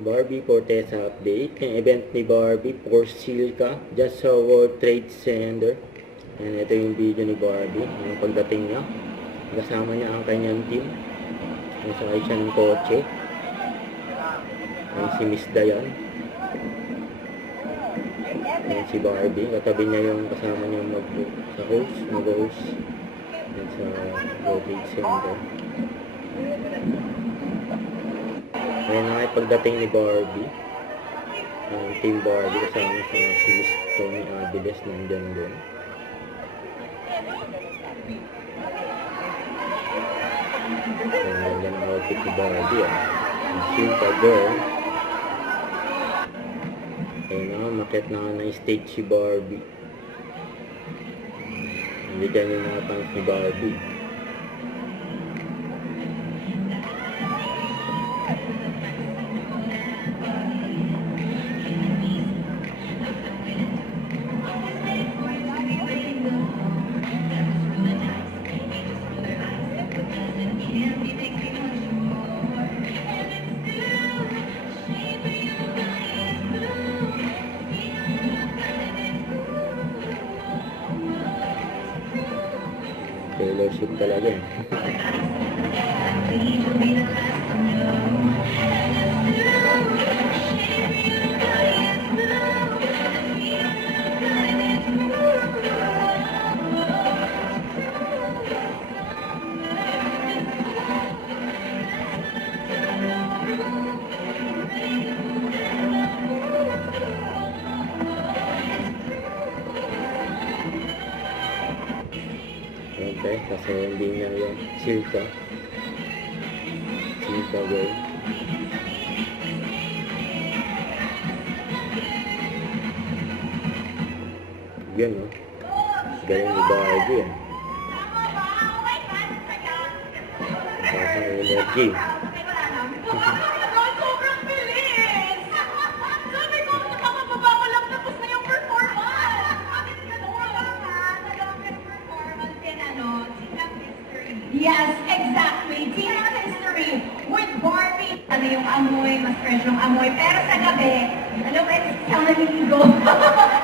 Barbie Fortesa update. Yung event ni Barbie for Silka just sa World Trade Center. And ito yung video ni Barbie. Yung pagdating niya. Kasama niya ang kanyang team. Nasakay siya ng kotse. Ayan si Miss Dayan. Ayan si Barbie. Katabi niya yung kasama niya mag-host. Ayan sa World Trade Center. Ayan na nga pagdating ni Barbie. Team Barbie kasama sa si Miss Tony Aviles nandyan din. Ayan ang outfit ni Barbie. Silka girl. Ayan na nga, makit na nga na stage si Barbie. Hindi dyan yung mga fans ni Barbie. Fellowship talaga eh. Okay, kasi hindi niya yung Silka girl. Yan o. Galing ni Barbie yan. Pasang energy. Yes, exactly. Tina history with Barbie. Ano yung amoy, mas fresh yung amoy. Pero sa gabi, alam mo, ang naliligo.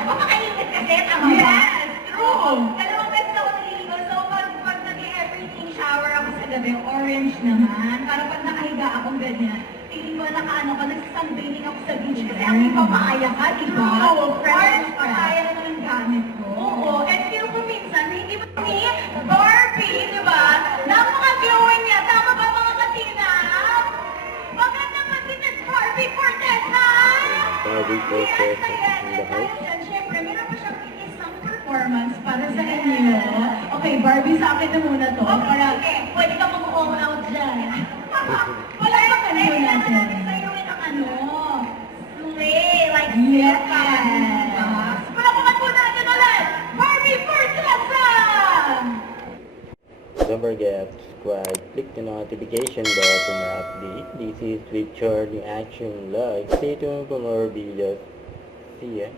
Makainit kasi, tama ba? Yes, true. Dalawang beses ako naliligo. So, pag nag-everything shower ako sa gabi, orange naman. Para pag nakahiga akong ganyan, feeling ko nakaano ko, nagsasunbathing ako sa beach. Kasi ang ipapaya ka, di ba? Oo, fresh. Papaya naman ang gamit ko. Oo, and feel ko minsan, hindi ba ni Barbie, di ba? Napaka-glowing niya. Tama ba mga katina? Maganda ba si Miss Barbie Fortesa? Barbie Fortesa in the house. Siyempre, meron pa siyang isang performance para sa inyo. Okay, Barbie, sa akin na muna to. Para, pwede ka mag-all out dyan. Wala yung kanina natin. Sa'yo rin ang ano. Slay, like yes. Palapakan po natin ulit. Barbie Fortesa! Don't forget to subscribe, click the notification bell for more update. This is Richard in Action Live. Stay tuned for more videos. See ya.